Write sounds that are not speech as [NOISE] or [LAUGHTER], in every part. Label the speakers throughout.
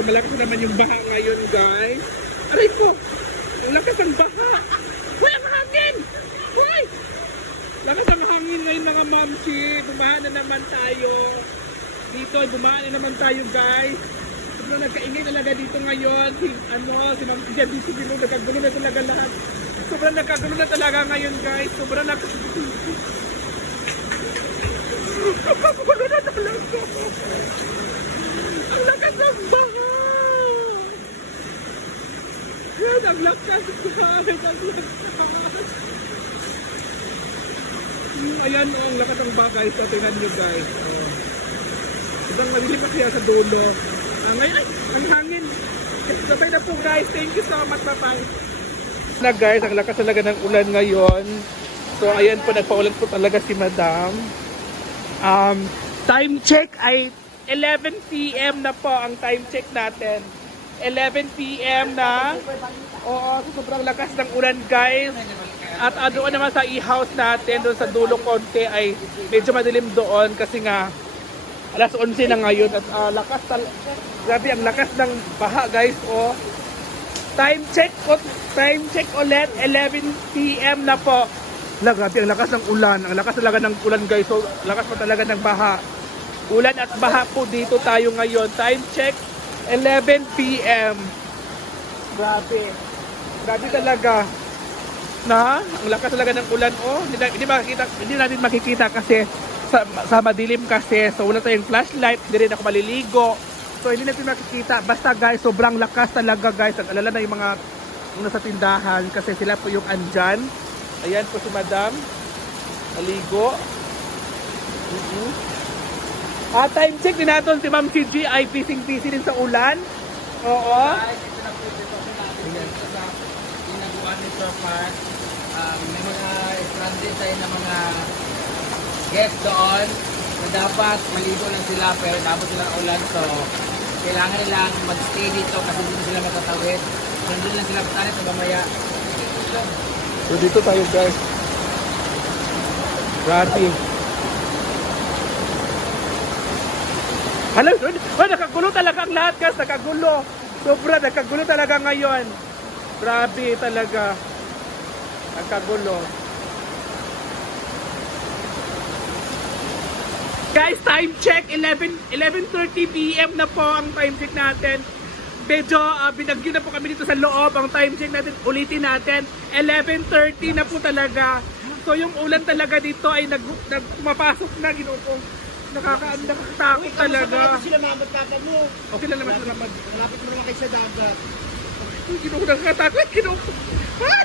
Speaker 1: So malakas naman yung baha ngayon guys. Aray ko! Ang lakas ng baha! Uy, ang hangin! Uy! Lakas ang hangin ngayon mga mamsi. Bumaha na naman tayo. Dito, bumaha na naman tayo guys. Sobrang nagkaingay talaga dito ngayon. Si, ano, si Ma'am si Jan, si Bilo, nagkagulo na talaga lahat. Sobrang nagkagulo na talaga ngayon guys. Sobrang nagkagulo Nagkagulo na talaga. [LAUGHS] Ang lakas ng baha! Ang lakas! Yung ayan oh, ang lakas ng guys. So, tingnan nyo guys. Oh. Ibang madilim kasi sa dulo. Ah, ngayon, ay, ang hangin. Sabay na po guys. Thank you so much. Bye-bye. Na guys, ang lakas talaga ng ulan ngayon. So ayan po, nagpaulan po talaga si Madam. Um, time check ay 11 p.m. na po ang time check natin. 11 p.m. na. Oo, sobrang lakas ng ulan guys. At uh, doon naman sa e-house natin, doon sa dulo konti ay medyo madilim doon kasi nga alas 11 na ngayon at ah, lakas tal grabe ang lakas ng baha guys oh time check ko time check ulit 11 p.m. na po la grabe ang lakas ng ulan ang lakas talaga ng ulan guys so lakas pa talaga ng baha ulan at baha po dito tayo ngayon time check 11 p.m. grabe. Grabe talaga. Na ang lakas talaga ng ulan oh. Hindi, hindi makikita hindi natin makikita kasi sa, sa madilim kasi. So wala tayong flashlight hindi rin ako maliligo. So hindi natin makikita. Basta guys sobrang lakas talaga guys. At alala na yung mga yung nasa tindahan kasi sila po yung andyan. Ayan po si madam. Maligo. Mm Ah, time check din natin si Ma'am CG ay pising-pisi din sa ulan. Oo.
Speaker 2: Ito na po natin dito sa Tinaguan Resort Park. Um, may mga stranded tayo na mga guests doon na dapat maligo lang sila pero nabot sila ng ulan so kailangan nilang mag-stay dito kasi hindi sila matatawid. Nandun lang sila patalit sa mamaya.
Speaker 1: So dito tayo guys. Grabe. Hala, oh, nakagulo talaga ang lahat guys, nakagulo. Sobra, nakagulo talaga ngayon. Grabe talaga. Nakagulo. Guys, time check 11 11:30 PM na po ang time check natin. Medyo uh, binagyo na po kami dito sa loob. Ang time check natin, ulitin natin. 11.30 na po talaga. So yung ulan talaga dito ay nag, nag pumapasok na ginupong. Nakaka, nakakatakot talaga.
Speaker 2: sila mamad kaka mo.
Speaker 1: Okay lang naman sila mag...
Speaker 2: Malapit mo naman kayo sa dagat.
Speaker 1: Uy, ginuko nakakatakot. Ginuko. Ha?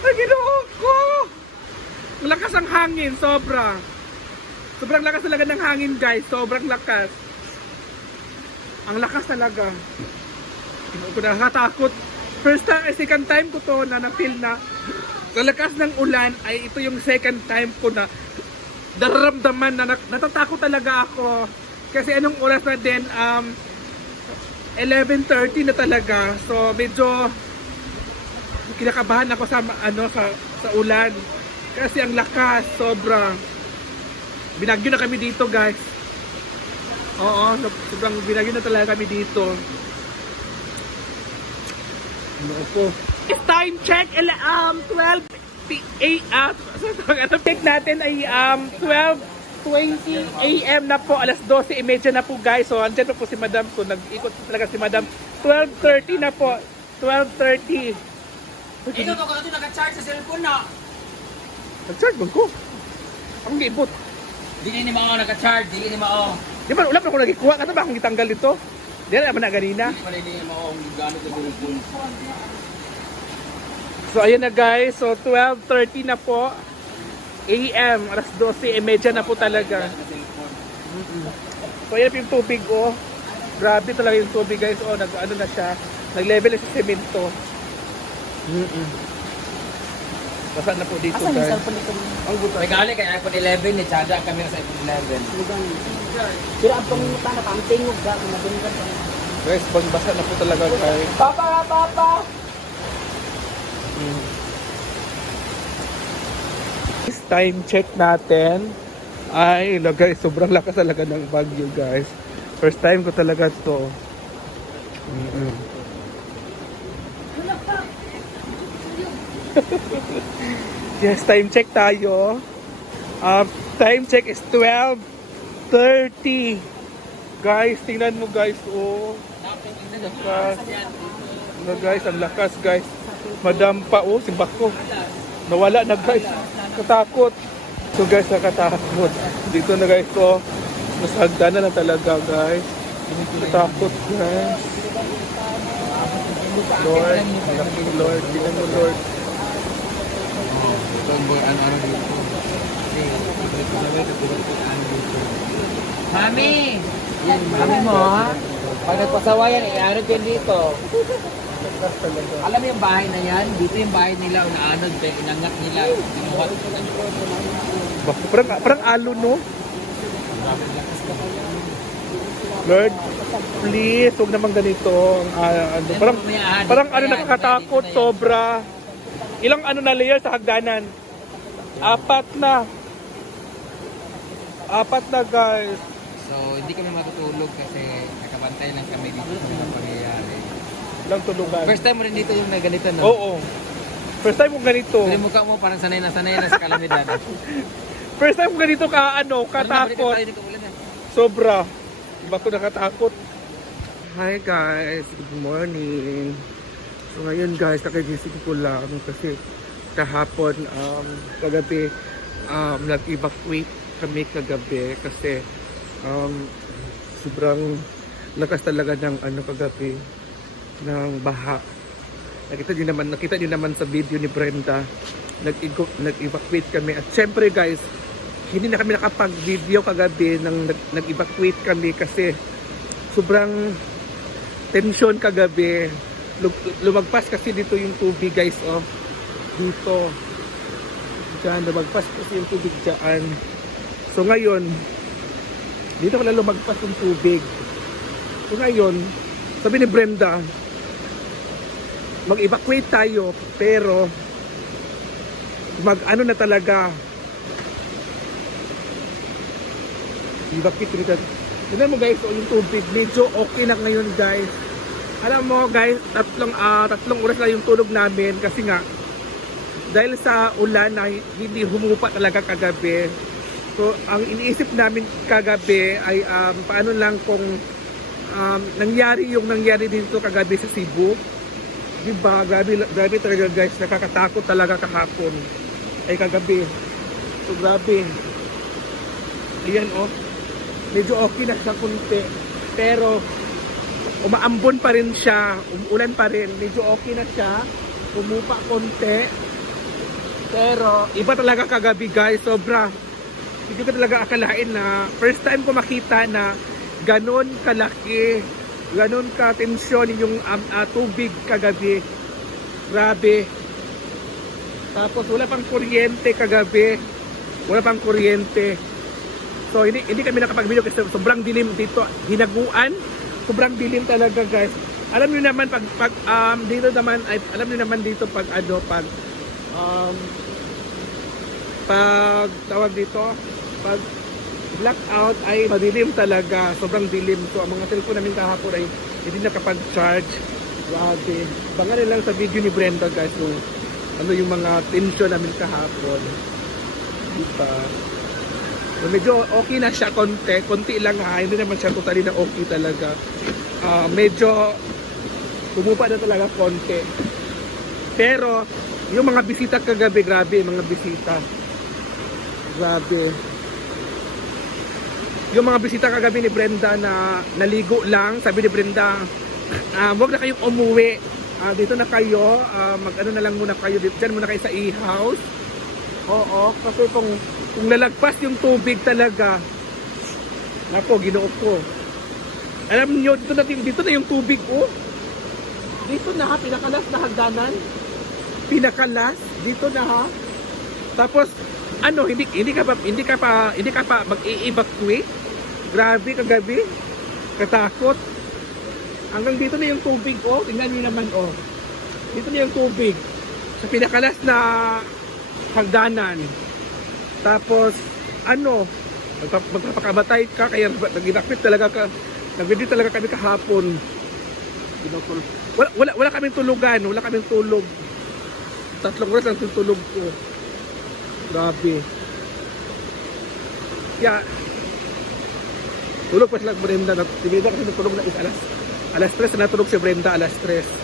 Speaker 1: Ay, ginuko ko. Ang lakas ang hangin, sobra. Sobrang lakas talaga ng hangin, guys. Sobrang lakas. Ang lakas talaga. Ginuko ko nakakatakot. First time, eh, second time ko to na na-feel na sa lakas ng ulan ay ito yung second time ko na nararamdaman na nat- natatakot talaga ako. Kasi anong oras na din, um, 11.30 na talaga. So, medyo kinakabahan ako sa ano sa sa ulan. Kasi ang lakas, sobra. Binagyo na kami dito, guys. Oo, so- sobrang binagyo na talaga kami dito. Ano? It's time check, um, 12 p- a- uh, check natin ay um, 12.20 a.m. na po, alas 12.30 na po guys. So, andyan po, po si Madam. So, nag-ikot po talaga si Madam. 12.30 na po. 12.30.
Speaker 2: Ino ko kasi naka-charge sa cellphone na.
Speaker 1: Nag-charge ba ko? Ang giibot.
Speaker 2: Dili ni mao naka-charge, dili ni mao.
Speaker 1: Di ba, wala pa ako nagikuha. Kasi ba akong itanggal dito? Di na naman na ganina.
Speaker 2: Dili pa ni mao ang gamit sa cellphone.
Speaker 1: So, ayan na guys. So, 12.30 na po. AM, alas 12.30 na po talaga.
Speaker 2: Cellphone.
Speaker 1: So, ayan po yung tubig, oh. Grabe talaga yung tubig, guys. Oh, nag, ano na siya. Nag-level na sa semento. Mm-mm. Basa na po dito,
Speaker 3: Asan yung
Speaker 1: guys.
Speaker 3: cellphone nito?
Speaker 1: Ang buta.
Speaker 2: May gali kay iPhone 11 ni ang camera sa iPhone 11.
Speaker 3: Lugang. Pero ang pangimutan na pang tingog ba.
Speaker 1: Guys, basa na po talaga, guys.
Speaker 3: Papa, papa.
Speaker 1: Mm. This time check natin ay, lo, guys, sobrang lakas talaga ng bagyo, guys. First time ko talaga to. [LAUGHS] Yes, time check tayo. Um, time check is 12.30. Guys, tingnan mo guys. Oh, lakas. Ano guys, ang lakas guys. Madam pa, oh, si Bako. Nawala na guys. Katakot. So guys, nakatakot. Dito na guys, oh. Mas hagdanan na talaga guys. Katakot guys. Lord, Lord, tingnan mo Lord.
Speaker 2: ano-ano dito. Mami! Mami mo, ha? Pag nagpasawayan, ianod yan dito. Alam mo yung bahay na yan? Dito yung bahay nila, unaanod, be, inangat nila. Binuhat.
Speaker 1: Bako, parang, parang alo no? Lord, please, huwag naman ganito. Ang, ah, ano, parang, parang ano nakakatakot, sobra. Ilang ano na layer sa hagdanan? Apat na. Apat na guys.
Speaker 2: So, hindi kami matutulog kasi nakabantay lang kami dito sa mga pangyayari.
Speaker 1: Lang tulugan.
Speaker 2: First time mo rin dito yung may ganito, no?
Speaker 1: Oo. First time kong ganito.
Speaker 2: Yung mukha mo parang sanay na sanay na sa kalamidad. [LAUGHS]
Speaker 1: First time kong ganito ka ano, katakot. Sobra. Iba ko nakatakot. Hi guys, good morning. So ngayon guys, nakagising ko lang kasi kahapon, um, kagabi, um, nag-evacuate kami kagabi kasi um, sobrang lakas talaga ng ano kagabi ng baha. Nakita niyo naman, nakita niyo naman sa video ni Brenda, nag-evacuate kami. At syempre guys, hindi na kami nakapag-video kagabi nang nag- nag-evacuate kami kasi sobrang tension kagabi. Lu- lumagpas kasi dito yung tubig guys, oh. Dito. Diyan, lumagpas kasi yung tubig dyan. So ngayon, dito wala lumagpas yung tubig. So ngayon, sabi ni Brenda, mag-evacuate tayo pero mag ano na talaga evacuate dito. Tignan mo guys, oh, yung tubig medyo okay na ngayon guys. Alam mo guys, tatlong ah, tatlong oras lang yung tulog namin kasi nga dahil sa ulan na hindi humupa talaga kagabi. So ang iniisip namin kagabi ay um, paano lang kung um, nangyari yung nangyari dito kagabi sa Cebu. Diba? Grabe, grabe talaga guys. Nakakatakot talaga kahapon. Ay kagabi. So grabe. Ayan oh. Medyo okay na siya kunti. Pero umaambon pa rin siya. Umulan pa rin. Medyo okay na siya. Umupa konti. Pero iba talaga kagabi guys. Sobra. Hindi ko talaga akalain na first time ko makita na ganon kalaki ganon ka tensyon yung um, ah, tubig kagabi. Grabe. Tapos wala pang kuryente kagabi. Wala pang kuryente. So hindi, hindi kami nakapag-video kasi sobrang dilim dito. Hinaguan. Sobrang dilim talaga guys. Alam niyo naman pag, pag um, dito naman ay alam niyo naman dito pag ano pag um, pag tawag dito pag blackout ay madilim talaga. Sobrang dilim. So, ang mga cellphone namin kahapon ay hindi nakapag-charge. Grabe. Bangan lang sa video ni Brenda guys kung ano yung mga tension namin kahapon. Diba? So, medyo okay na siya konti. Konti lang ha. Hindi naman siya totally na okay talaga. Ah, medyo tumupa na talaga konti. Pero, yung mga bisita kagabi, grabe, mga bisita. Grabe yung mga bisita kagabi ni Brenda na naligo lang, sabi ni Brenda, ah wag na kayong umuwi. Ah, dito na kayo, ah, mag-ano na lang muna kayo. Diyan muna kayo sa e-house. Oo, kasi kung kung lalagpas yung tubig talaga, nako, ginoo ko. Alam niyo dito na dito na yung tubig, oh. Dito na ha, pinakalas na hagdanan. Pinakalas, dito na ha. Tapos ano, hindi hindi ka pa hindi ka pa hindi ka pa mag-i-evacuate. Grabe kagabi. Katakot. Hanggang dito na yung tubig, oh. Tingnan niyo naman, oh. Dito na yung tubig. Sa pinakalas na hagdanan. Tapos, ano, magpap- magpapakamatay ka, kaya nag-evacuate talaga ka, Nag-ready talaga kami kahapon. Wala, wala, wala kaming tulugan, wala kaming tulog. Tatlong oras lang yung tulog ko. Grabe. Yeah. Tulog pa sila Brenda. Tinignan kasi ng tulog na is alas alas 3 na natulog si Brenda alas 3.